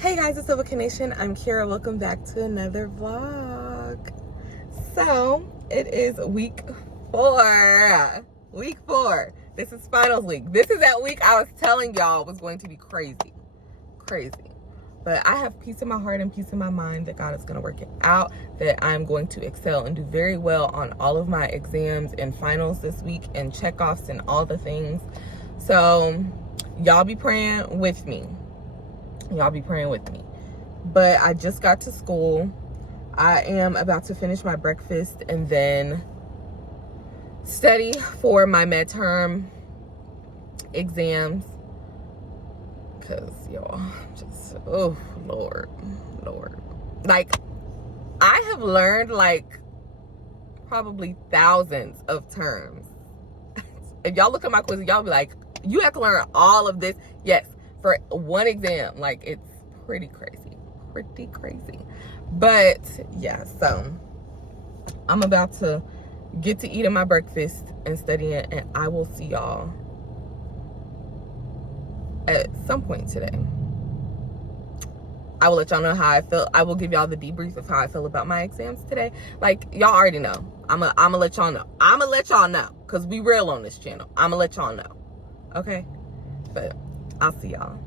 Hey guys, it's Silver Nation. I'm Kira. Welcome back to another vlog. So it is week 4. Week 4. This is finals week. This is that week I was telling y'all was going to be crazy. But I have peace in my heart and peace in my mind that God is going to work it out, that I'm going to excel and do very well on all of my exams and finals this week and checkoffs and all the things. So y'all be praying with me. But I just got to school. I am about to finish my breakfast and then study for my midterm exams. Cause y'all, just, oh Lord. Like, I have learned like probably thousands of terms. If y'all look at my quiz, y'all be like, you have to learn all of this. Yes, for one exam. Like, it's pretty crazy. But yeah, so I'm about to get to eating my breakfast and studying, and I will see y'all at some point today. I will let y'all know how I feel. I will give y'all the debrief of how I feel about my exams today. Like, y'all already know. I'm gonna let y'all know. I'm gonna let y'all know, because we real on this channel. I'm gonna let y'all know. Okay? But I'll see y'all.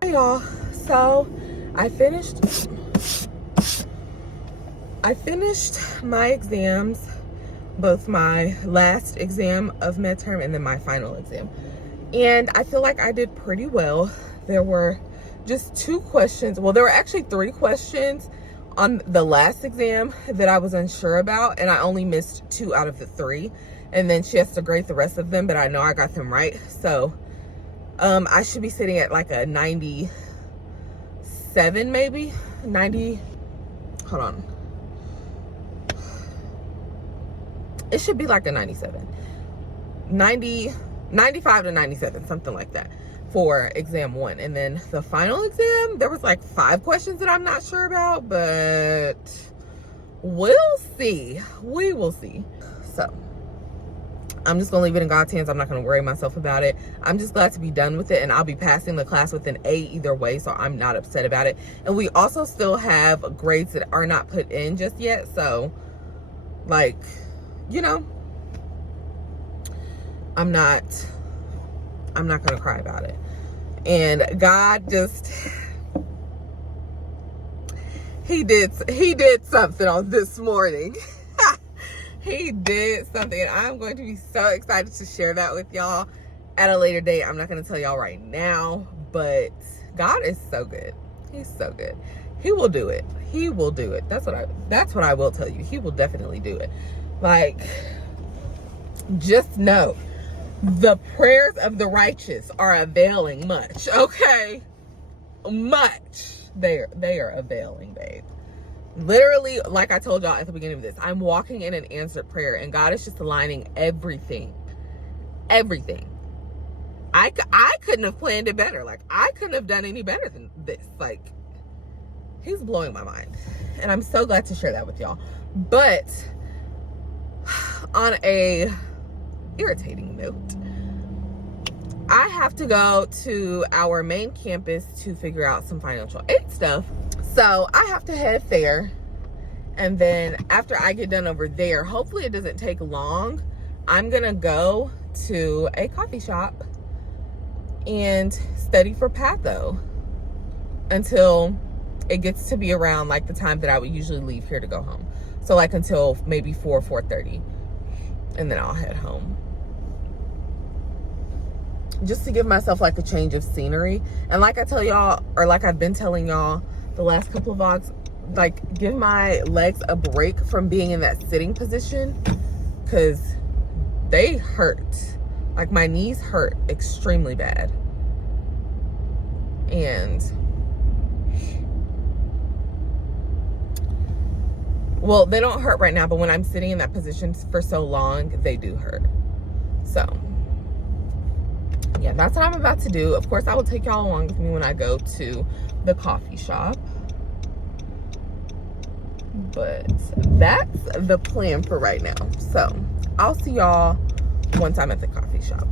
Hey y'all. So I finished my exams, both my last exam of midterm and then my final exam. And I feel like I did pretty well. There were just 2 questions. Well, there were actually 3 questions on the last exam that I was unsure about, and I only missed 2 out of the 3. And then she has to grade the rest of them, but I know I got them right. So I should be sitting at like a 97, maybe 90. Hold on. It should be like a 95 to 97, something like that, for exam 1. And then the final exam, there was like 5 questions that I'm not sure about, but we'll see. We will see. So I'm just gonna leave it in God's hands. I'm not gonna worry myself about it. I'm just glad to be done with it, and I'll be passing the class with an A either way, so I'm not upset about it. And we also still have grades that are not put in just yet, so like, you know, I'm not gonna cry about it. And God just, he did something on this morning. He did something, and I'm going to be so excited to share that with y'all at a later date. I'm not gonna tell y'all right now, but God is so good. He's so good. He will do it. He will do it. That's what I will tell you. He will definitely do it. Like, just know the prayers of the righteous are availing much, okay? Much. They are availing, babe. Literally, like I told y'all at the beginning of this, I'm walking in an answered prayer, and God is just aligning everything. I couldn't have planned it better. Like, I couldn't have done any better than this. Like, he's blowing my mind, and I'm so glad to share that with y'all. But on a irritating note, I have to go to our main campus to figure out some financial aid stuff. So I have to head there, and then after I get done over there, hopefully it doesn't take long, I'm gonna go to a coffee shop and study for patho until it gets to be around like the time that I would usually leave here to go home. So like until maybe 4:30, and then I'll head home. Just to give myself like a change of scenery. And like I tell y'all, or like I've been telling y'all the last couple of vlogs, like, give my legs a break from being in that sitting position, because they hurt. Like, my knees hurt extremely bad. And well, they don't hurt right now, but when I'm sitting in that position for so long, they do hurt. So yeah, that's what I'm about to do. Of course, I will take y'all along with me when I go to the coffee shop. But that's the plan for right now. So I'll see y'all once I'm at the coffee shop.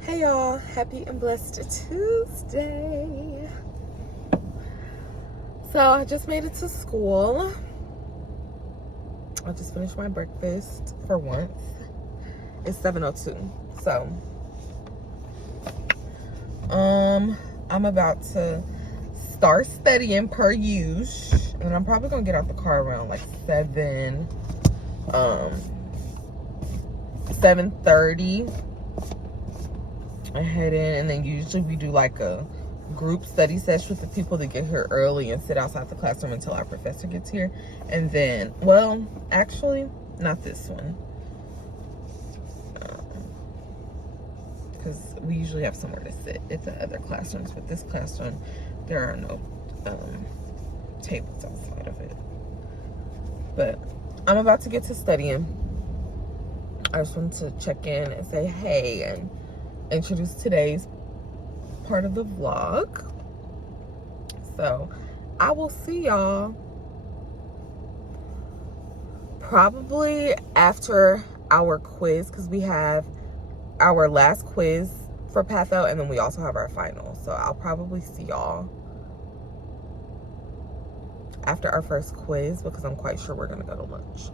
Hey y'all, happy and blessed Tuesday. So I just made it to school. I just finished my breakfast for once. It's 7:02. So I'm about to start studying per usual. And I'm probably gonna get out the car around like 7:30. I head in, and then usually we do like a group study session with the people that get here early and sit outside the classroom until our professor gets here. And then, well, actually, not this one, because we usually have somewhere to sit at the other classrooms, but this classroom, there are no tables outside of it. But I'm about to get to studying. I just wanted to check in and say hey and introduce today's part of the vlog. So I will see y'all probably after our quiz, because we have our last quiz for Patho and then we also have our final. So I'll probably see y'all after our first quiz, because I'm quite sure we're gonna go to lunch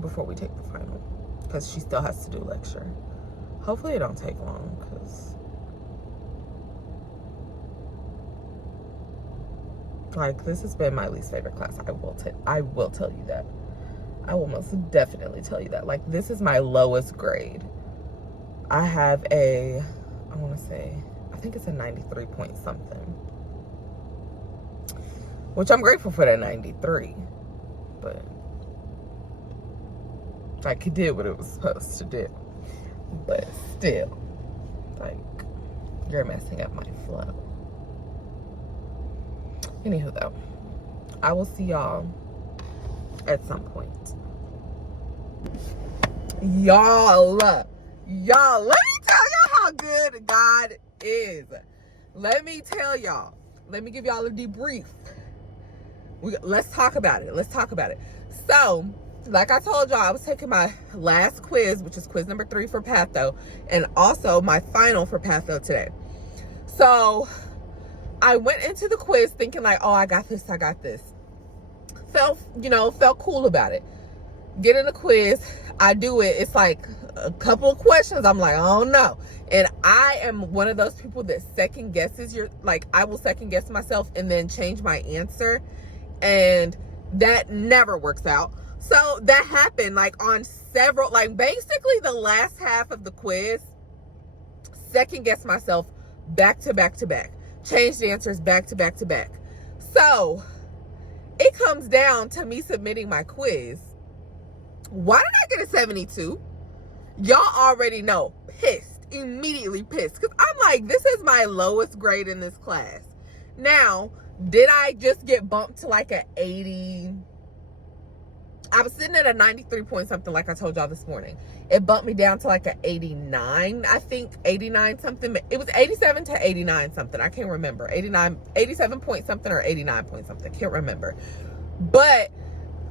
before we take the final, because she still has to do lecture. Hopefully it don't take long, because like this has been my least favorite class. I will tell you that. I will most definitely tell you that. Like, this is my lowest grade. I have a, I want to say, I think it's a 93 point something, which I'm grateful for that 93, but like it did what it was supposed to do. But still, like, you're messing up my flow. Anywho, though, I will see y'all at some point. Y'all, let me tell y'all how good God is. Let me tell y'all. Let me give y'all a debrief. Let's talk about it. So, like I told y'all, I was taking my last quiz, which is quiz number 3 for Patho, and also my final for Patho today. So I went into the quiz thinking like, oh, I got this. Felt cool about it. get in the quiz. I do it. It's like a couple of questions. I'm like, I don't know. And I am one of those people that second guesses I will second guess myself and then change my answer. And that never works out. So that happened like on several, like basically the last half of the quiz, second guess myself back to back to back. Change the answers back to back to back. So it comes down to me submitting my quiz. Why did I get a 72? Y'all already know. Pissed. Immediately pissed. Because I'm like, this is my lowest grade in this class. Now, did I just get bumped to like an 80? I was sitting at a 93 point something like I told y'all this morning. It bumped me down to like an 89, I think. 89 something. It was 87 to 89 something. I can't remember. 87 point something or 89 point something. Can't remember. But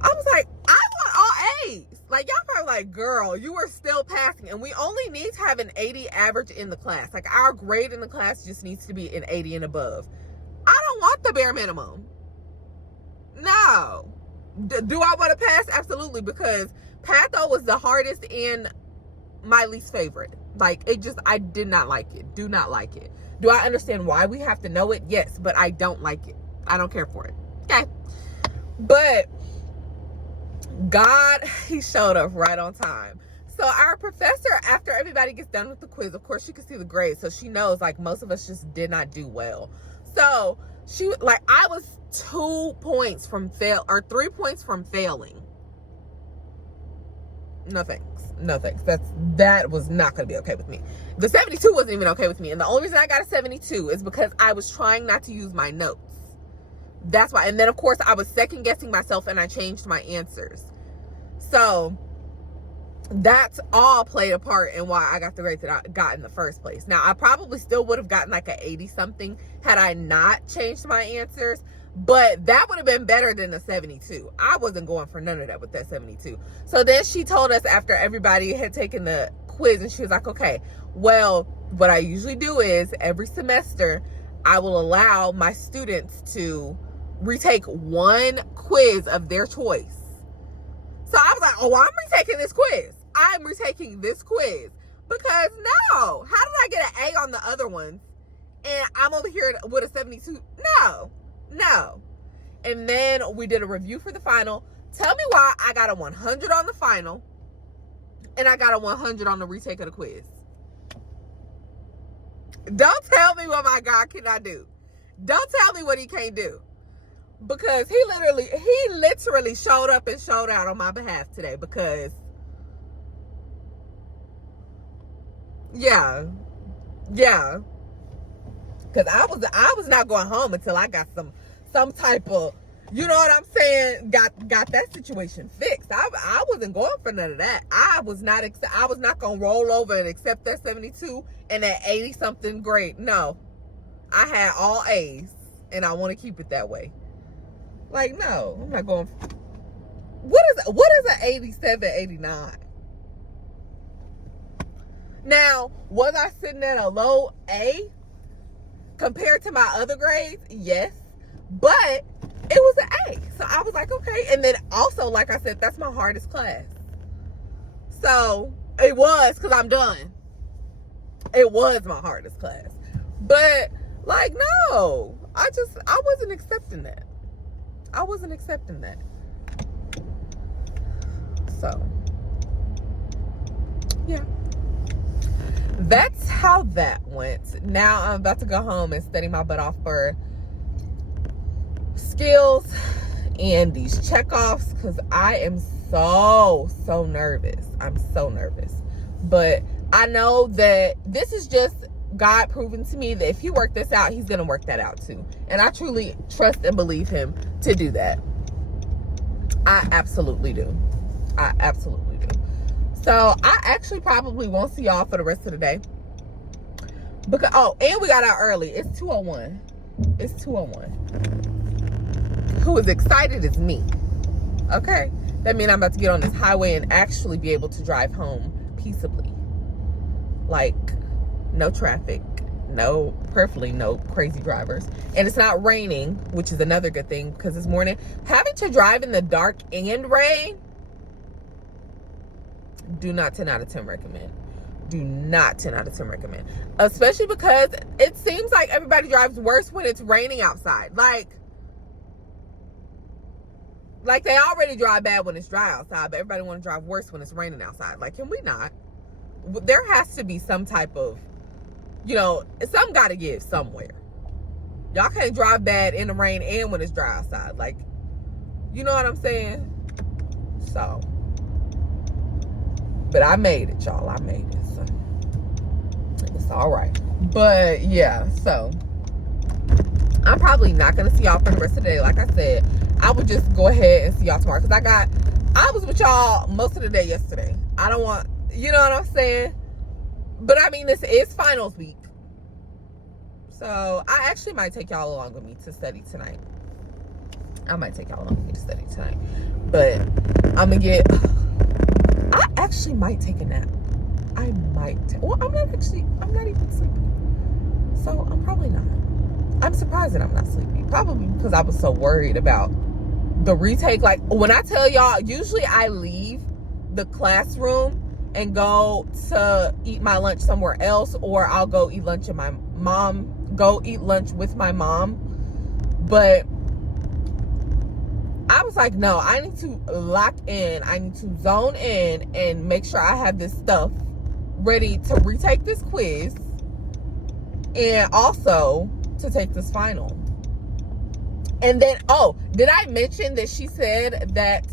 I was like, I want all A's. Like, y'all probably like, girl, you are still passing. And we only need to have an 80 average in the class. Like, our grade in the class just needs to be an 80 and above. I don't want the bare minimum. No. Do I want to pass? Absolutely. Because Patho was the hardest and my least favorite. Like, I did not like it. Do not like it. Do I understand why we have to know it? Yes. But I don't like it. I don't care for it. Okay. But God, he showed up right on time. So our professor, after everybody gets done with the quiz, of course, she can see the grades. So she knows, like, most of us just did not do well. So she, like, I was 2 points from 3 points from failing. No thanks. No thanks. That was not going to be okay with me. The 72 wasn't even okay with me. And the only reason I got a 72 is because I was trying not to use my notes. That's why. And then, of course, I was second guessing myself and I changed my answers. So that's all played a part in why I got the grade that I got in the first place. Now, I probably still would have gotten like an 80 something had I not changed my answers, but that would have been better than the 72. I wasn't going for none of that with that 72. So then she told us after everybody had taken the quiz, and she was like, okay, well, what I usually do is every semester I will allow my students to retake one quiz of their choice. So I was like, oh, I'm retaking this quiz. I'm retaking this quiz. Because no, how did I get an A on the other ones? And I'm over here with a 72. No. And then we did a review for the final. Tell me why I got a 100 on the final and I got a 100 on the retake of the quiz. Don't tell me what my God cannot do. Don't tell me what he can't do. Because he literally showed up and showed out on my behalf today. Because yeah. Because I was not going home until I got some type of, you know what I'm saying, got that situation fixed. I wasn't going for none of that. I was not going to roll over and accept that 72 and that 80 something grade. No. I had all A's and I want to keep it that way. Like, no, I'm not going. What is an 87, 89? Now, was I sitting at a low A compared to my other grades? Yes. But it was an A. So I was like, okay. And then also, like I said, that's my hardest class. So it was, because I'm done. It was my hardest class. But, like, no. I wasn't accepting that. I wasn't accepting that. So, yeah. That's how that went. Now I'm about to go home and study my butt off for skills and these checkoffs because I am so nervous. I'm so nervous. But I know that this is just God proving to me that if he worked this out, he's going to work that out too. And I truly trust and believe him to do that. I absolutely do. I absolutely do. So I actually probably won't see y'all for the rest of the day. Because, oh, and we got out early. It's 2:01. It's 2:01. Who is excited is me. Okay? That means I'm about to get on this highway and actually be able to drive home peaceably. Like, no traffic, preferably no crazy drivers. And it's not raining, which is another good thing, because this morning, having to drive in the dark and rain, Do not 10 out of 10 recommend. Do not 10 out of 10 recommend. Especially because it seems like everybody drives worse when it's raining outside. Like they already drive bad when it's dry outside, but everybody want to drive worse when it's raining outside. Like, can we not? There has to be some type of, some got to give somewhere. Y'all can't drive bad in the rain and when it's dry outside. Like, you know what I'm saying? So, but I made it, y'all. I made it. So, it's all right. But, yeah, so I'm probably not going to see y'all for the rest of the day. Like I said, I would just go ahead and see y'all tomorrow. Because I was with y'all most of the day yesterday. I don't want, you know what I'm saying? But, I mean, this is finals week. So, I actually might take y'all along with me to study tonight. I might take y'all along with me to study tonight. But, I actually might take a nap. I might. Well, I'm not even sleepy. So, I'm probably not. I'm surprised that I'm not sleepy. Probably because I was so worried about the retake. Like, when I tell y'all, usually I leave the classroom and go to eat my lunch somewhere else, or I'll go eat lunch with my mom. But I was like, no, I need to lock in. I need to zone in and make sure I have this stuff ready to retake this quiz and also to take this final. And then, did I mention that she said that,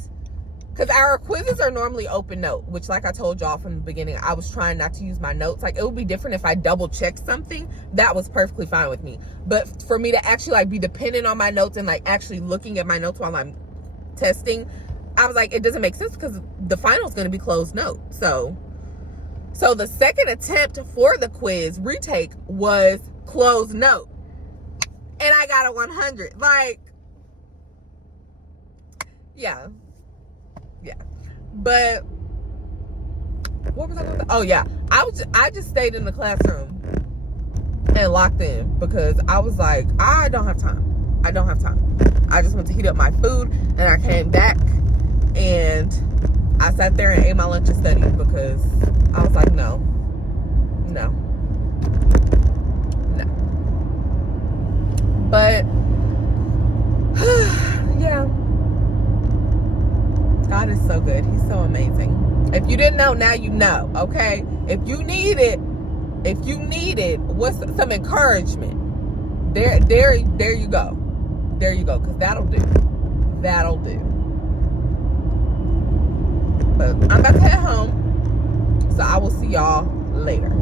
because our quizzes are normally open note, which, like I told y'all from the beginning, I was trying not to use my notes. Like, it would be different if I double checked something. That was perfectly fine with me. But for me to actually, like, be dependent on my notes and, like, actually looking at my notes while I'm testing, I was like, it doesn't make sense because the final is going to be closed note. So the second attempt for the quiz retake was closed note. And I got a 100. Like, yeah. But what was I going to say? Oh, yeah. I just stayed in the classroom and locked in because I was like, I don't have time. I just went to heat up my food, and I came back and I sat there and ate my lunch and studied because I was like, no. But yeah, God is so good. He's so amazing. If you didn't know, now you know. Okay, if you needed what's some encouragement, there you go, because that'll do. But I'm about to head home, so I will see y'all later.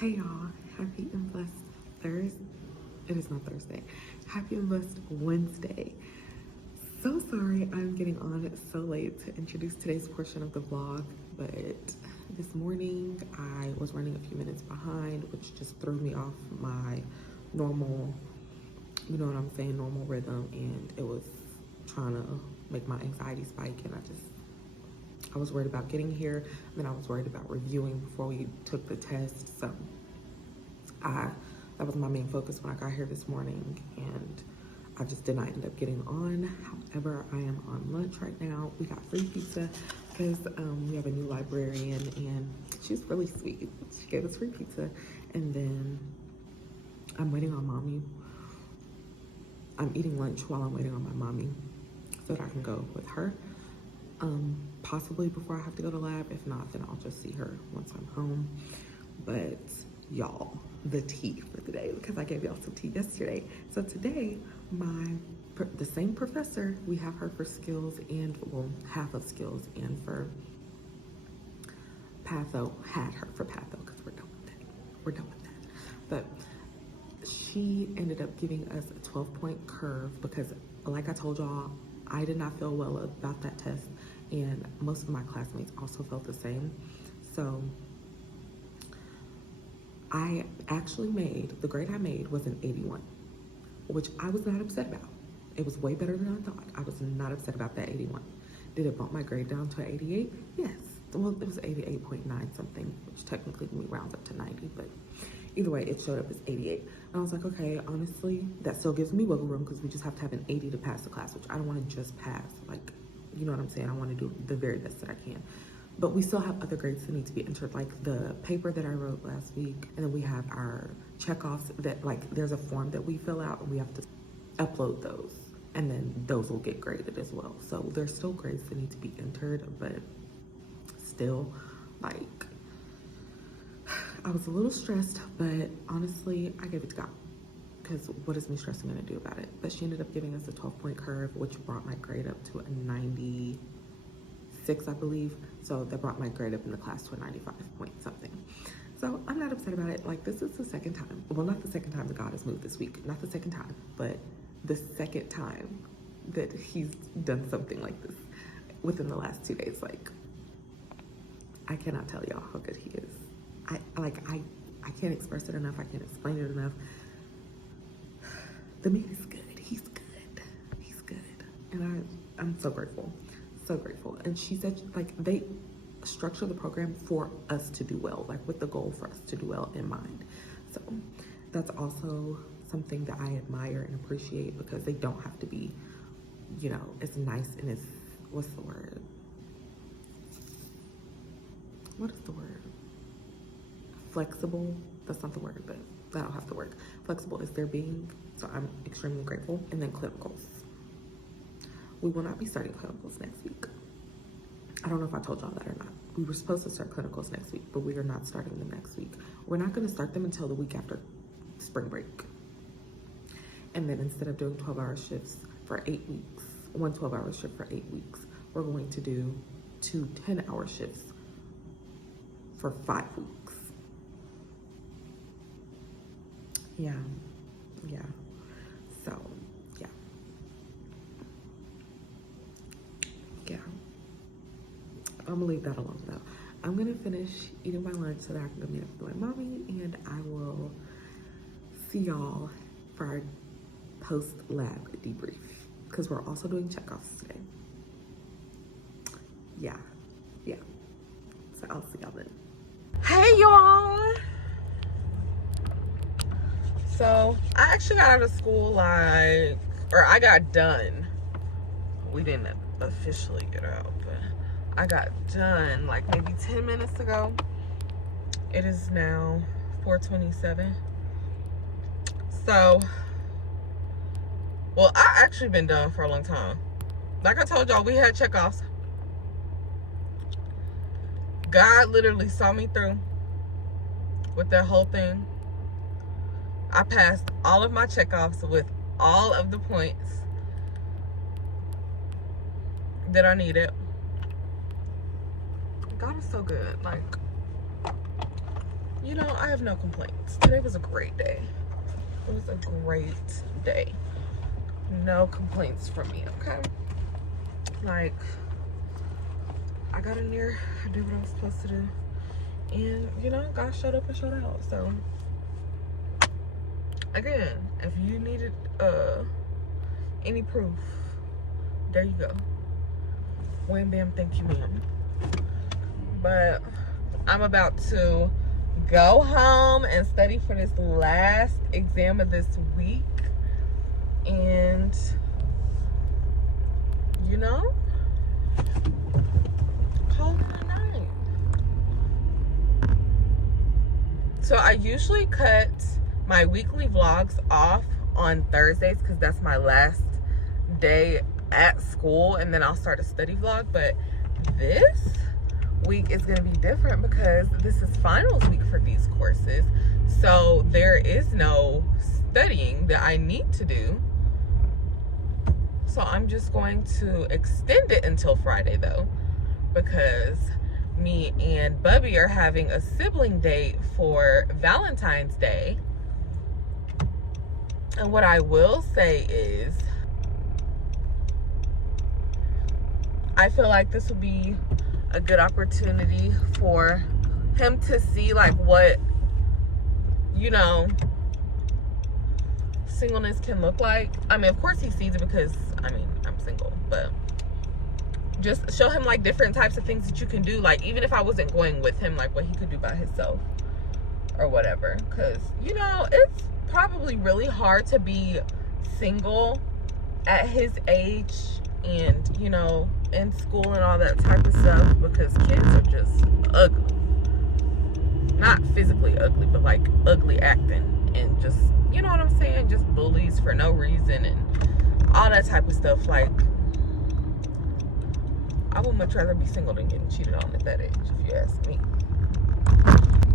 Hey y'all, happy and blessed Thursday. It is not Thursday. Happy and blessed Wednesday. So sorry I'm getting on so late to introduce today's portion of the vlog, but this morning I was running a few minutes behind, which just threw me off my normal, you know what I'm saying, normal rhythm, and it was trying to make my anxiety spike, and I was worried about getting here, and then I was worried about reviewing before we took the test. So that was my main focus when I got here this morning, and I just did not end up getting on. However, I am on lunch right now. We got free pizza because we have a new librarian, and she's really sweet. She gave us free pizza, and then I'm waiting on mommy. I'm eating lunch while I'm waiting on my mommy so that I can go with her. Possibly before I have to go to lab. If not, then I'll just see her once I'm home. But y'all, the tea for the day, because I gave y'all some tea yesterday. So today, the same professor, we have her for skills and, well, half of skills, and for patho, had her for patho, because we're done with that. But she ended up giving us a 12-point curve because, like I told y'all, I did not feel well about that test, and most of my classmates also felt the same. So I actually the grade I made was an 81, which I was not upset about. It was way better than I thought. I was not upset about that 81. Did it bump my grade down to 88? Yes. Well, it was 88.9 something, which technically rounds up to 90, but either way, it showed up as 88. And I was like, okay, honestly, that still gives me wiggle room because we just have to have an 80 to pass the class, which I don't want to just pass. Like, you know what I'm saying? I want to do the very best that I can. But we still have other grades that need to be entered, like the paper that I wrote last week. And then we have our checkoffs that, like, there's a form that we fill out and we have to upload those. And then those will get graded as well. So there's still grades that need to be entered, but still, like, I was a little stressed, but honestly, I gave it to God. Because what is me stressing gonna do about it? But she ended up giving us a 12-point curve, which brought my grade up to a 96, I believe. So that brought my grade up in the class to a 95 point something. So I'm not upset about it. Like, this is the second time. Well, not the second time that God has moved this week. Not the second time, but the second time that he's done something like this within the last 2 days. Like, I cannot tell y'all how good he is. I can't express it enough. I can't explain it enough. The man is good. He's good. He's good. And I'm so grateful. So grateful. And she said, like, they structure the program for us to do well, like with the goal for us to do well in mind. So that's also something that I admire and appreciate, because they don't have to be, you know, as nice and as, what's the word? What is the word? Flexible. That's not the word, but that'll have to work. Flexible is their being. So I'm extremely grateful. And then clinicals. We will not be starting clinicals next week. I don't know if I told y'all that or not. We were supposed to start clinicals next week, but we are not starting them next week. We're not going to start them until the week after spring break. And then instead of doing 12-hour shifts for 8 weeks, one 12-hour shift for 8 weeks, we're going to do 2 10-hour shifts for 5 weeks. Yeah. So, yeah. I'm gonna leave that alone though. I'm gonna finish eating my lunch so that I can go meet up with my mommy, and I will see y'all for our post-lab debrief, because we're also doing checkoffs today. Yeah. So I'll see y'all then. Hey y'all! So I actually got out of school I got done. We didn't officially get out, but I got done like maybe 10 minutes ago. It is now 4:27. So, well, I actually been done for a long time. Like I told y'all, we had checkoffs. God literally saw me through with that whole thing. I passed all of my checkoffs with all of the points that I needed. God is so good. Like, you know, I have no complaints. Today was a great day. It was a great day. No complaints from me, okay? Like, I got in there, I did what I was supposed to do. And, you know, God showed up and showed out. So, again, if you needed any proof, there you go. Wham bam, thank you ma'am. But I'm about to go home and study for this last exam of this week, and you know, call it a night. So I usually cut my weekly vlogs off on Thursdays because that's my last day at school, and then I'll start a study vlog. But this week is going to be different because this is finals week for these courses, so there is no studying that I need to do. So I'm just going to extend it until Friday though, because me and Bubby are having a sibling date for Valentine's Day. And what I will say is, I feel like this would be a good opportunity for him to see like what, you know, singleness can look like. I mean, of course he sees it because, I mean, I'm single, but just show him like different types of things that you can do. Like, even if I wasn't going with him, like what he could do by himself or whatever. Because, you know, it's probably really hard to be single at his age and, you know, in school and all that type of stuff, because kids are just ugly. Not physically ugly, but like ugly acting, and just, you know what I'm saying, just bullies for no reason and all that type of stuff. Like, I would much rather be single than getting cheated on at that age, if you ask me.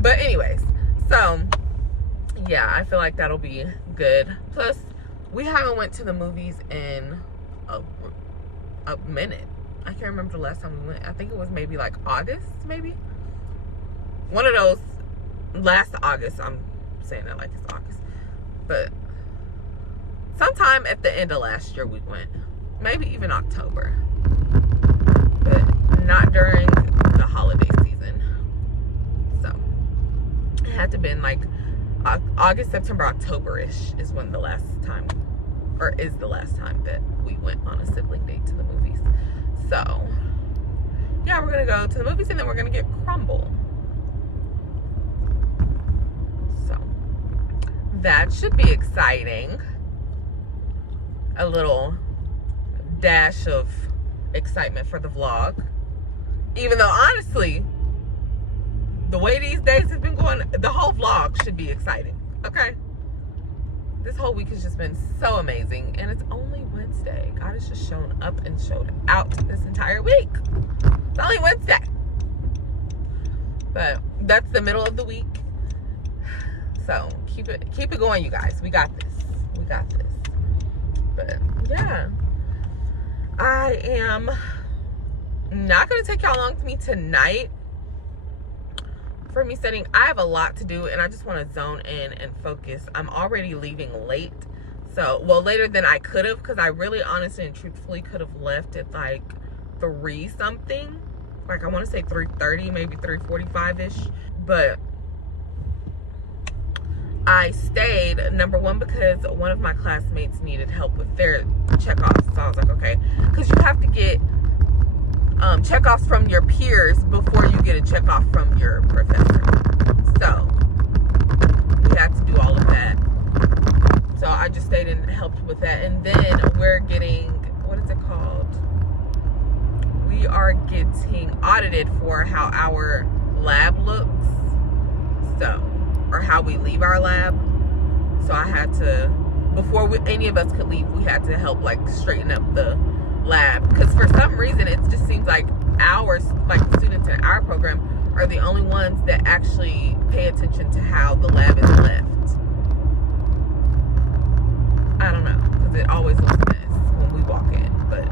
But anyways, so yeah, I feel like that'll be good. Plus, we haven't went to the movies in a minute. I can't remember the last time we went. I think it was maybe like August, maybe. One of those, last August. I'm saying that like it's August. But sometime at the end of last year we went. Maybe even October. But not during the holiday season. So it had to have been like August, September, October-ish is when the last time, or is the last time that we went on a sibling date to the movies. So yeah, we're gonna go to the movies and then we're gonna get crumble. So that should be exciting. A little dash of excitement for the vlog. Even though honestly, the way these days have been going, the whole vlog should be exciting. Okay? This whole week has just been so amazing. And it's only Wednesday. God has just shown up and showed out this entire week. It's only Wednesday. But that's the middle of the week. So keep it going, you guys. We got this. We got this. But yeah. I am not going to take y'all along with me tonight for me studying. I have a lot to do and I just want to zone in and focus. I'm already leaving late. So, well, later than I could have, because I really honestly and truthfully could have left at like 3 something. Like I want to say 3:30, maybe 3:45-ish. But I stayed, number one, because one of my classmates needed help with their checkoffs. So I was like, okay, because you have to get checkoffs from your peers before you get a checkoff from your professor. So we had to do all of that. So I just stayed and helped with that. And then we're getting, what is it called? We are getting audited for how our lab looks. So, or how we leave our lab. So I had to, before any of us could leave, we had to help like straighten up the lab, because for some reason it just seems like ours, like the students in our program, are the only ones that actually pay attention to how the lab is left. I don't know, because it always looks a mess when we walk in, but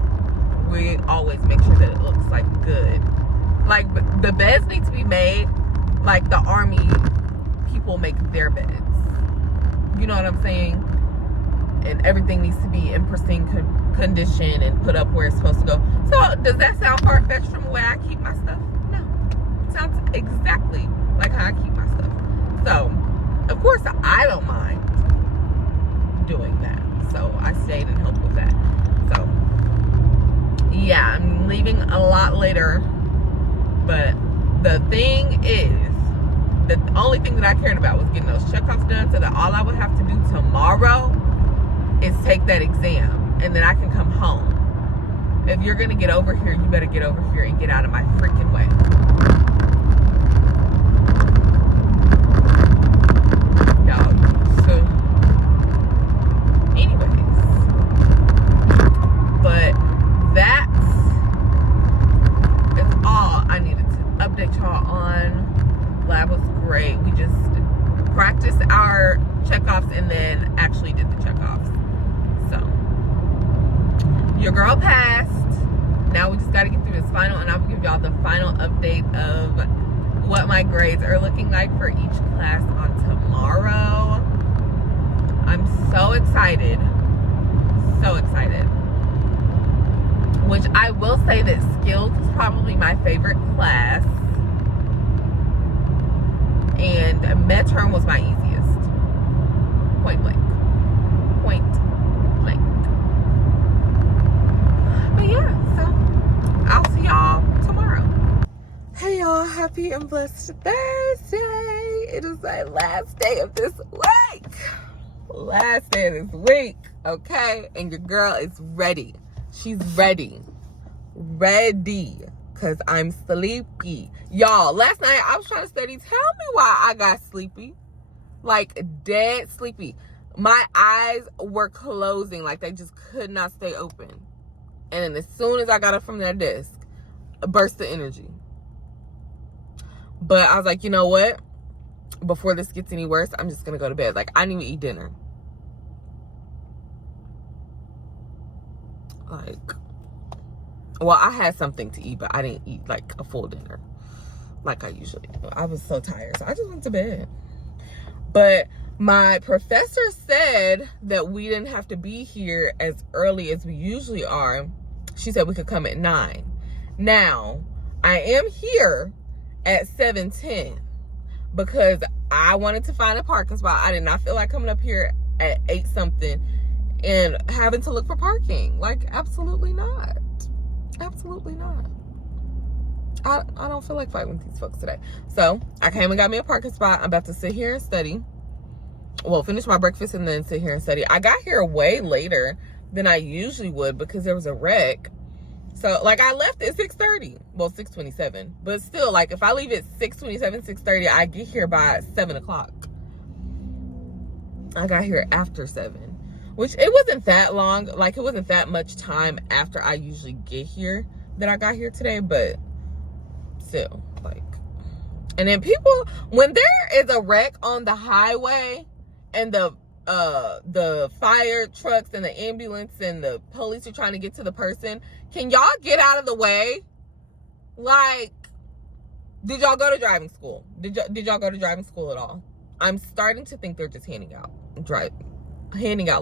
we always make sure that it looks like good. Like the beds need to be made like the army people make their beds. You know what I'm saying? And everything needs to be in pristine condition and put up where it's supposed to go. So does that sound far-fetched from the way I keep my stuff? No. It sounds exactly like how I keep my stuff. So, of course, I don't mind doing that. So I stayed and helped with that. So, yeah, I'm leaving a lot later. But the thing is, the only thing that I cared about was getting those checkoffs done, so that all I would have to do tomorrow is take that exam, and then I can come home. If you're gonna get over here, you better get over here and get out of my freaking way. Y'all, so anyways, but that is all I needed to update y'all on. Lab was great. We just practiced our checkoffs and then actually did the checkoffs. So your girl passed. Now we just got to get through this final, and I will give y'all the final update of what my grades are looking like for each class on tomorrow. I'm so excited. So excited. which I will say that skills is probably my favorite class. And midterm was my easiest. Point blank. Point blank. But yeah, so I'll see y'all tomorrow. Hey y'all, happy and blessed Thursday. It is my last day of this week. Last day of this week, okay? And your girl is ready. She's ready. Ready. Because I'm sleepy. Y'all, last night I was trying to study. Tell me why I got sleepy. Like, dead sleepy. My eyes were closing. Like, they just could not stay open. And then as soon as I got up from that desk, a burst of energy. But I was like, you know what? Before this gets any worse, I'm just going to go to bed. Like, I didn't even eat dinner. Like, well, I had something to eat, but I didn't eat, like, a full dinner. Like I usually do. I was so tired. So I just went to bed. But my professor said that we didn't have to be here as early as we usually are. She said we could come at 9. Now, I am here at 7:10 because I wanted to find a parking spot. I did not feel like coming up here at 8 something and having to look for parking. Like, absolutely not. Absolutely not. I don't feel like fighting with these folks today. So I came and got me a parking spot. I'm about to sit here and study. Well, finish my breakfast and then sit here and study. I got here way later than I usually would because there was a wreck. So, like, I left at 6:30. Well, 6:27. But still, like, if I leave at 6:27, 6:30, I get here by 7 o'clock. I got here after 7. Which, it wasn't that long. Like, it wasn't that much time after I usually get here that I got here today. But still, like. And then people, when there is a wreck on the highway and the fire trucks and the ambulance and the police are trying to get to the person, can y'all get out of the way? Like, did y'all go to driving school? Did y'all go to driving school at all? I'm starting to think they're just handing out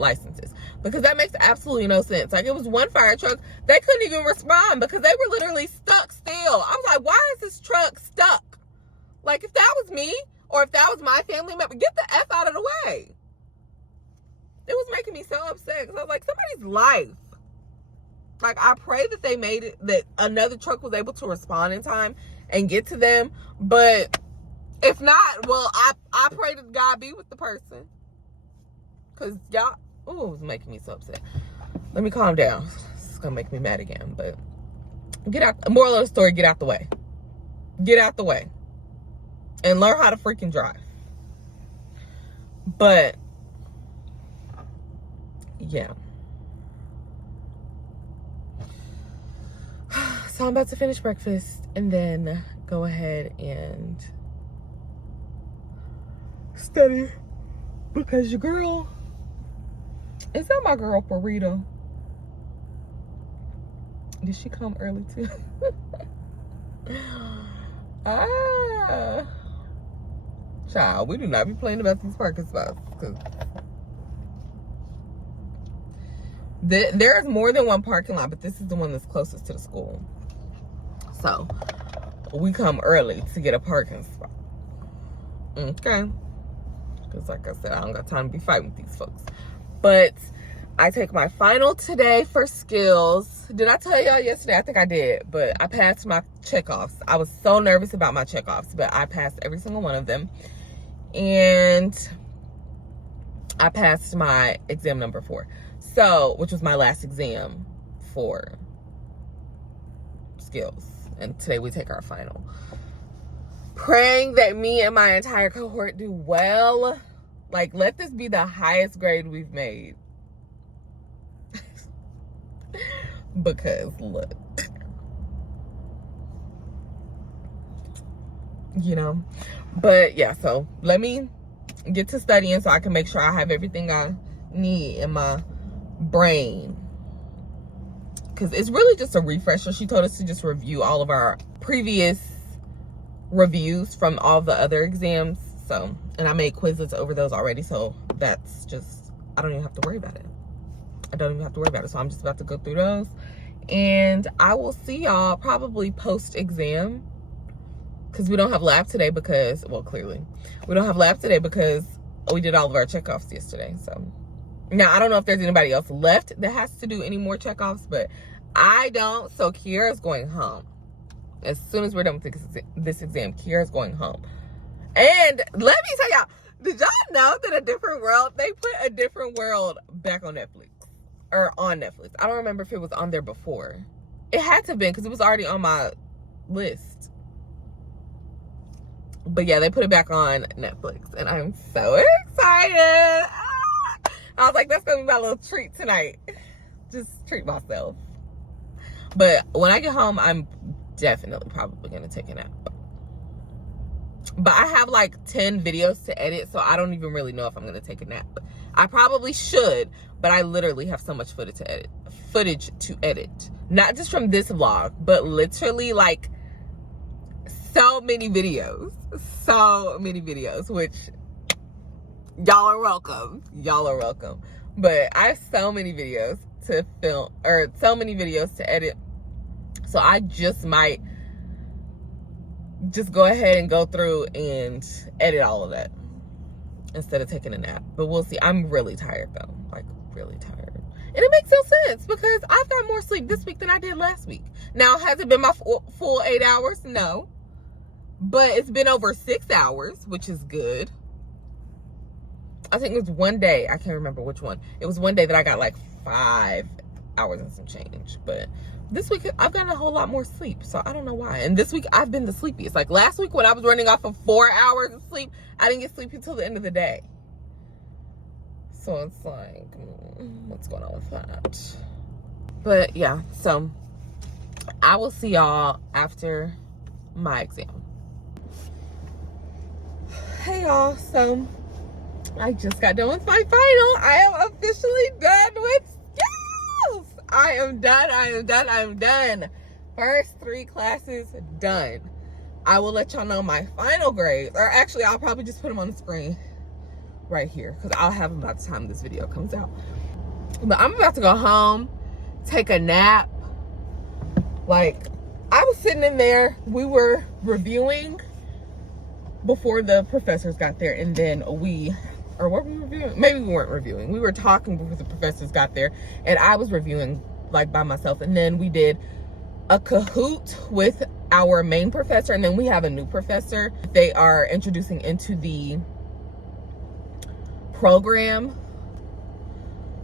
licenses, because that makes absolutely no sense. Like, it was one fire truck, they couldn't even respond because they were literally stuck still. I was like, why is this truck stuck? Like, if that was me or if that was my family member, get the F out of the way. It was making me so upset because I was like, somebody's life. Like, I pray that they made it, that another truck was able to respond in time and get to them. But if not, well, I pray that God be with the person. Because y'all, ooh, it was making me so upset. Let me calm down. It's going to make me mad again. But get out, moral of the story, get out the way. Get out the way. And learn how to freaking drive. But yeah. So I'm about to finish breakfast and then go ahead and study, because your girl, is that my girl Burrito? Did she come early too? Child, we do not be playing about these parking spots, because there's more than one parking lot, but this is the one that's closest to the school. So we come early to get a parking spot. Okay. Because like I said, I don't got time to be fighting with these folks. But I take my final today for skills. Did I tell y'all yesterday? I think I did. But I passed my checkoffs. I was so nervous about my checkoffs, but I passed every single one of them. And I passed my exam number 4. So, which was my last exam for skills. And today we take our final. Praying that me and my entire cohort do well. Like, let this be the highest grade we've made. Because, look. You know. But, yeah, so let me get to studying so I can make sure I have everything I need in my brain. Because it's really just a refresher. She told us to just review all of our previous reviews from all the other exams. So, and I made quizzes over those already. So that's just, I don't even have to worry about it. I don't even have to worry about it. So I'm just about to go through those And I will see y'all probably post-exam, because we don't have lab today because, well, clearly. We don't have lab today because we did all of our checkoffs yesterday. So, now, I don't know if there's anybody else left that has to do any more checkoffs, but I don't. So, Kiara's going home. As soon as we're done with this exam, Kiara's going home. And let me tell y'all, did y'all know that A Different World, they put A Different World back on Netflix? Or on Netflix. I don't remember if it was on there before. It had to have been, because it was already on my list. But yeah, they put it back on Netflix. And I'm so excited. I was like, that's going to be my little treat tonight. Just treat myself. But when I get home, I'm definitely probably going to take a nap. But I have like 10 videos to edit, so I don't even really know if I'm going to take a nap. I probably should, but I literally have so much footage to edit. Not just from this vlog, but literally like so many videos. So many videos, which y'all are welcome. Y'all are welcome. But I have so many videos to film, or so many videos to edit. So I just might just go ahead and go through and edit all of that instead of taking a nap. But we'll see. I'm really tired though, like really tired. And it makes no sense because I've got more sleep this week than I did last week. Now, has it been my full 8 hours? No. But it's been over 6 hours, which is good. I think it was one day. I can't remember which one. It was one day that I got like 5 hours and some change. But this week, I've gotten a whole lot more sleep. So I don't know why. And this week, I've been the sleepiest. Like last week when I was running off of 4 hours of sleep, I didn't get sleepy until the end of the day. So it's like, what's going on with that? But yeah, so I will see y'all after my exam. Hey y'all, so I just got done with my final. I am officially done with skills. I am done. First 3 classes done. I will let y'all know my final grades, or actually I'll probably just put them on the screen right here because I'll have them by the time this video comes out. But I'm about to go home, take a nap. Like, I was sitting in there, we were reviewing before the professors got there, and then what were we reviewing? Maybe we weren't reviewing. We were talking before the professors got there, and I was reviewing like by myself. And then we did a Kahoot with our main professor, and then we have a new professor they are introducing into the program.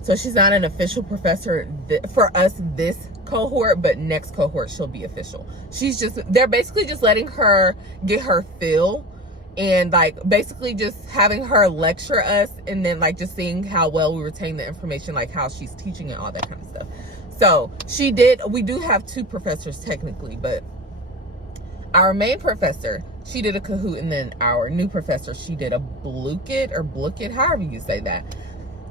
So she's not an official professor for us this cohort, but next cohort she'll be official. They're basically just letting her get her feel, and like basically just having her lecture us, and then like just seeing how well we retain the information, like how she's teaching and all that kind of stuff. So we do have 2 professors technically, but our main professor, she did a Kahoot, and then our new professor, she did a Blookit, however you say that,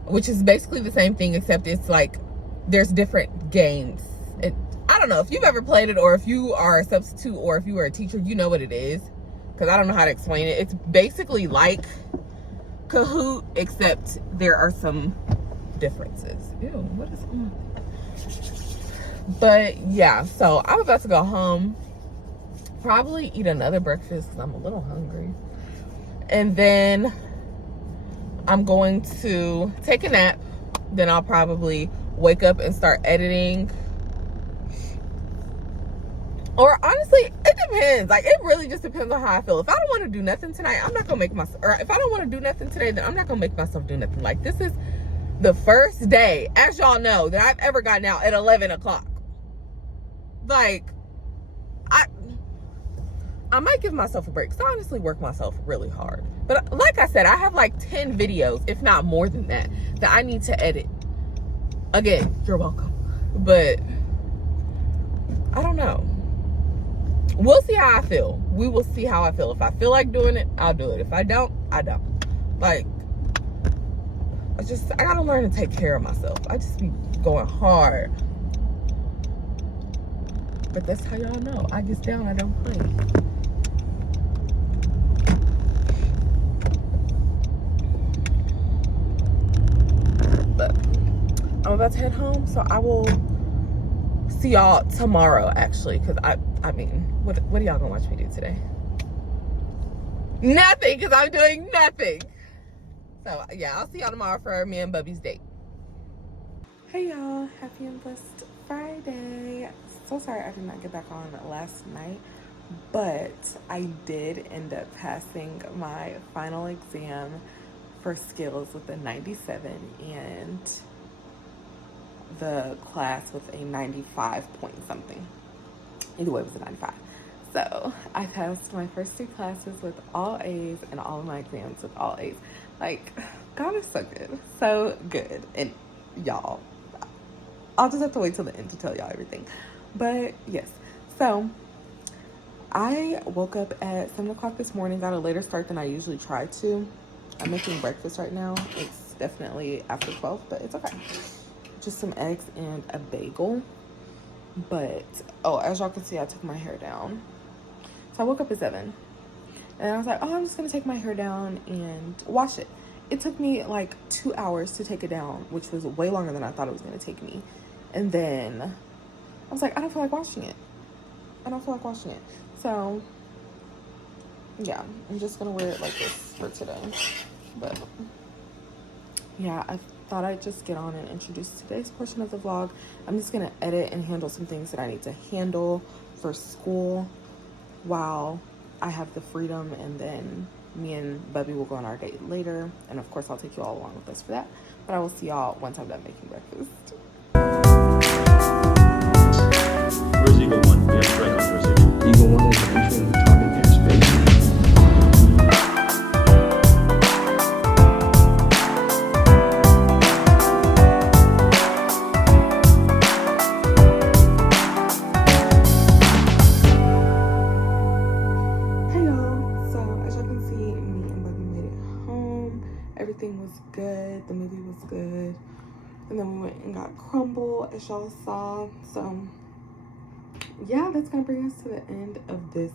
which is basically the same thing, except it's like there's different games. I don't know if you've ever played it, or if you are a substitute, or if you are a teacher, you know what it is, because I don't know how to explain it. It's basically like Kahoot, except there are some differences. Ew, what is on? But yeah, so I'm about to go home, probably eat another breakfast because I'm a little hungry, and then I'm going to take a nap. Then I'll probably wake up and start editing. Or honestly, it depends. Like, it really just depends on how I feel. If I don't want to do nothing tonight, I'm not gonna make myself, or if I don't want to do nothing today, then I'm not gonna make myself do nothing. Like, this is the first day, as y'all know, that I've ever gotten out at 11 o'clock. Like, I might give myself a break, because I honestly work myself really hard. But like I said, I have like 10 videos, if not more than that I need to edit. Again, you're welcome. But I don't know. We'll see how I feel. We will see how I feel. If I feel like doing it, I'll do it. If I don't, I don't. Like, I gotta learn to take care of myself. I just be going hard. But that's how y'all know. I get down, I don't play. But I'm about to head home, so I will see y'all tomorrow, actually, because I mean, what are y'all gonna watch me do today? Nothing, because I'm doing nothing. So yeah, I'll see y'all tomorrow for me and Bubby's date. Hey y'all, happy and blessed Friday. So sorry I did not get back on last night, but I did end up passing my final exam for skills with a 97 and the class with a 95 point something. Either way, it was a 95. So I passed my first 2 classes with all A's and all of my exams with all A's. Like, God is so good. So good. And y'all, I'll just have to wait till the end to tell y'all everything. But yes, so I woke up at 7 o'clock this morning, got a later start than I usually try to. I'm making breakfast right now. It's definitely after 12, but it's okay. Just some eggs and a bagel. But, oh, as y'all can see, I took my hair down. So I woke up at 7. And I was like, oh, I'm just going to take my hair down and wash it. It took me like 2 hours to take it down, which was way longer than I thought it was going to take me. And then I was like, I don't feel like washing it. So, yeah, I'm just going to wear it like this for today. But, yeah, I thought I'd just get on and introduce today's portion of the vlog. I'm just going to edit and handle some things that I need to handle for school while I have the freedom, and then me and Bubby will go on our date later. And of course, I'll take you all along with us for that. But I will see y'all once I'm done making breakfast. Where's Eagle 1? We have to break on where's Eagle. Eagle 1 is entering the target airspace. Everything was good. The movie was good. And then we went and got crumble, as y'all saw. So, yeah, that's going to bring us to the end of this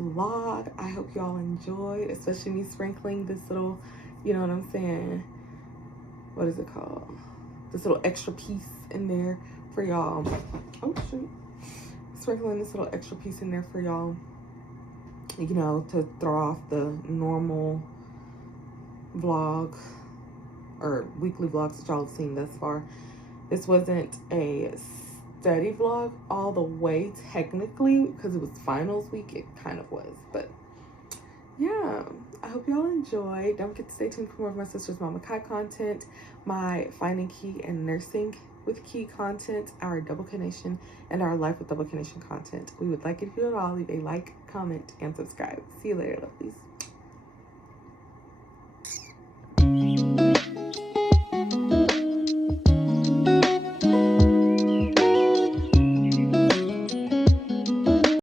vlog. I hope y'all enjoyed, especially me sprinkling this little, you know what I'm saying? What is it called? This little extra piece in there for y'all. Oh, shoot. Sprinkling this little extra piece in there for y'all, you know, to throw off the normal vlog or weekly vlogs that y'all have seen thus far. This wasn't a study vlog all the way technically because it was finals week. It kind of was, but yeah, I hope y'all enjoyed. Don't forget to stay tuned for more of my sister's Mama Kai content, my Finding Key and Nursing with Key content, our Double Connection, and our Life with Double Connection content. We would like it if you would all leave a like, comment, and subscribe. See you later, lovelies.